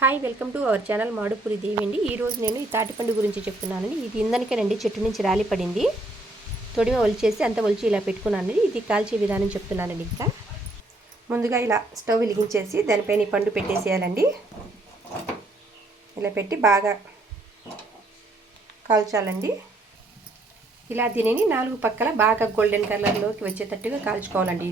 Hi, welcome to our channel Madupuri Devi అండి. ఈరోజు నేను ఈ తాటిపండు గురించి చెప్తున్నానండి. ఇది ఇందనికేనండి, చెట్టు నుంచి రాలి పడింది. తొడిమ ఒలిచేసి అంత ఒలిచి ఇలా పెట్టుకున్నానండి. ఇది కాల్చే విధానం చెప్తున్నానండి. ఇంకా ముందుగా ఇలా స్టవ్ వెలిగించేసి దానిపైన ఈ పండు పెట్టేసేయాలండి. ఇలా పెట్టి బాగా కాల్చాలండి. ఇలా దీనిని 4 పక్కల బాగా గోల్డెన్ కలర్లోకి వచ్చేటట్టుగా కాల్చుకోవాలండి.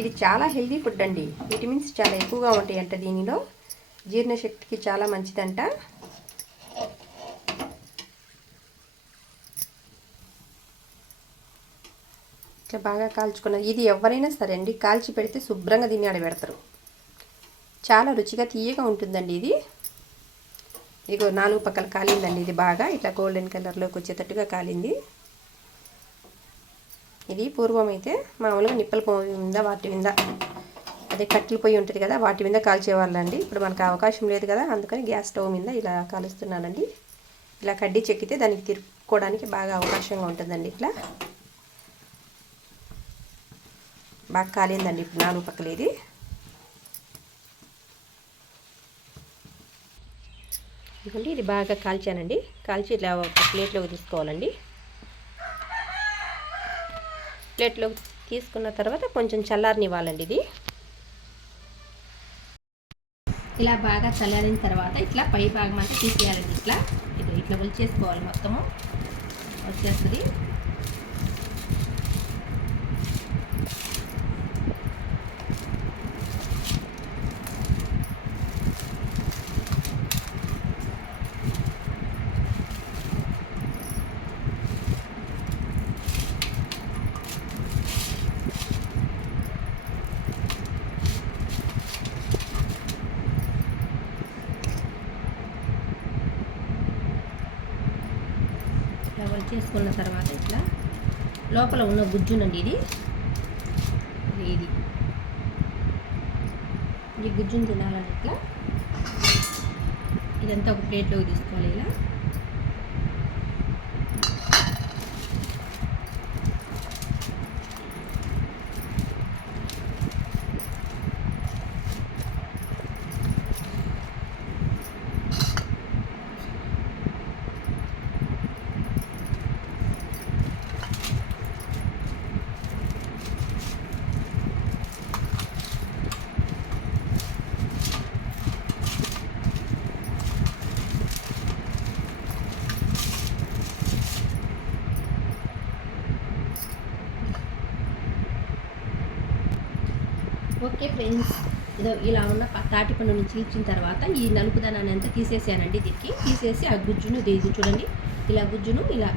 ఇది చాలా హెల్దీ ఫుడ్ అండి. విటమిన్స్ చాలా ఎక్కువగా ఉంటాయంట దీనిలో. జీర్ణశక్తికి చాలా మంచిదంట. ఇట్లా బాగా కాల్చుకున్నది. ఇది ఎవరైనా సరే అండి కాల్చి పెడితే శుభ్రంగా దీన్ని ఆడబెడతారు. చాలా రుచిగా తీయగా ఉంటుందండి ఇది. ఇదిగో 4 పక్కల కాలిందండి. ఇది బాగా ఇట్లా గోల్డెన్ కలర్లోకి వచ్చేటట్టుగా కాలింది. ఇది పూర్వం అయితే మామూలుగా నిప్పల పొయ్యి మీద వాటి మీద అదే కట్టెల పొయ్యి ఉంటుంది కదా, వాటి మీద కాల్చేవాళ్ళండి. ఇప్పుడు మనకు అవకాశం లేదు కదా, అందుకని గ్యాస్ స్టవ్ మీద ఇలా కాలుస్తున్నానండి. ఇలా కడ్డీ చెక్కితే దానికి తిరుక్కోవడానికి బాగా అవకాశంగా ఉంటుందండి. ఇట్లా బాగా కాలిందండి. ఇప్పుడు 4 పక్కలు ఇది. ఇదిగోండి, ఇది బాగా కాల్చానండి. కాల్చి ఇట్లా ఒక ప్లేట్లోకి తీసుకోవాలండి. ప్లేట్లోకి తీసుకున్న తర్వాత కొంచెం చల్లారనివ్వాలండి. ఇది ఇలా బాగా చల్లారిన తర్వాత ఇట్లా పై భాగం అంతా తీసేయాలండి. ఇట్లా ఒలిచేసుకోవాలి. మొత్తము వచ్చేస్తుంది. చేసుకున్న తర్వాత ఇట్లా లోపల ఉన్న గుజ్జునండి ఈ గుజ్జును తినాలని ఇట్లా ఇదంతా ఒక ప్లేట్లోకి తీసుకోవాలి. ఇలా ఓకే ఫ్రెండ్స్, ఇలా ఉన్న తాటిపండుని చీల్చిన తర్వాత ఈ నలుపుదనాన్ని అంతా తీసేసానండి. దీనికి తీసేసి ఆ గుజ్జును ఇది చూడండి, ఇలా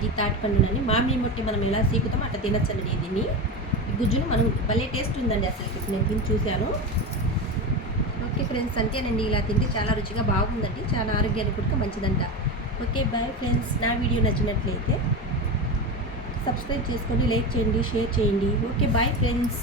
ఈ తాటిపండునని మామిడి మొట్టి మనం ఎలా సీకుతామో అట్లా తినచ్చండి. దీన్ని ఈ గుజ్జును మనం భలే టేస్ట్ ఉందండి. అసలు నేను తిని చూశాను. ఓకే ఫ్రెండ్స్, అంతేనండి. ఇలా తింటే చాలా రుచిగా బాగుందండి. చాలా ఆరోగ్యానికి కూడా మంచిదంట. Okay bye friends. నా వీడియో నచ్చినట్లయితే సబ్స్క్రైబ్ చేసుకోండి, లైక్ చేయండి, షేర్ చేయండి. Okay bye friends.